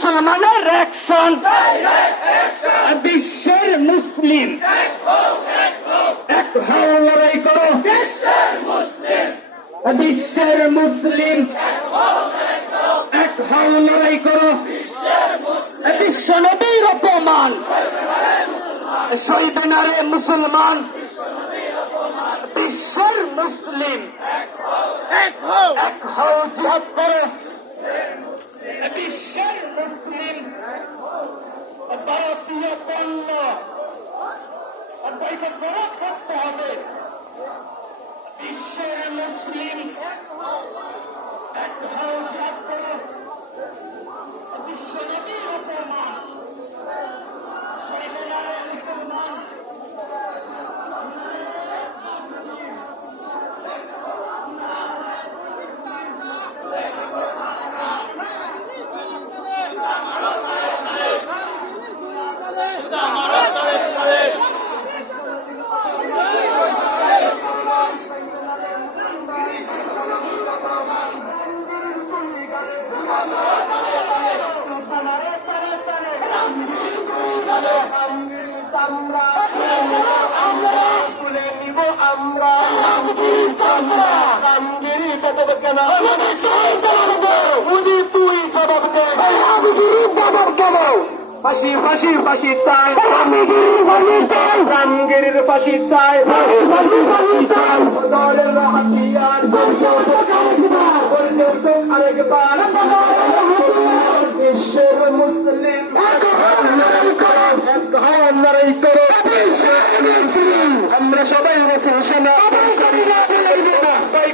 মুসলমানের অ্যাকশন, বিশ্বের মুসলিম এক হও, লড়াই করো, বিশ্বের মুসলিম এক হও, লড়াই করো, বিশ্ব নবীর অপমান সইবে না রে মুসলমান, বিশ্বের মুসলিম এক হও, জিহাদ করো, বিশ্বের মুসলিম ভারতীয় পণ্য বৈঠক করতে হবে, বিশ্বের মুসলিম এক হও, জিহাদ করো, বিশ্ব নবীর অপমান সইবে না রে মুসলমান। তুলে নিব আমরা রামগিরি জবাব কেন, তুই জবাব দে, জবাব কেন, ফাঁসি ফাঁসি ফাঁসি চাই, রামগিরির ফাঁসি চাই, দলের হাতিয়ার আরেকবার বিশ্বের মুসলিম লড়াই করো, আমরা সবাই ঘোষণা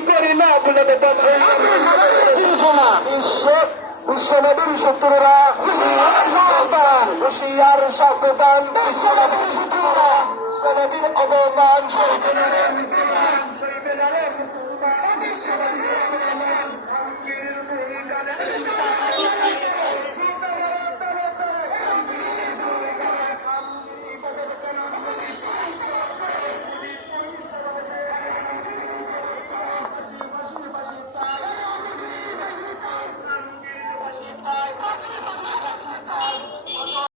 করি না বলে বিশ্ব নবীর শত্রুরা হুশিয়ার সাবধান, বিশ্ব নবীর অবমান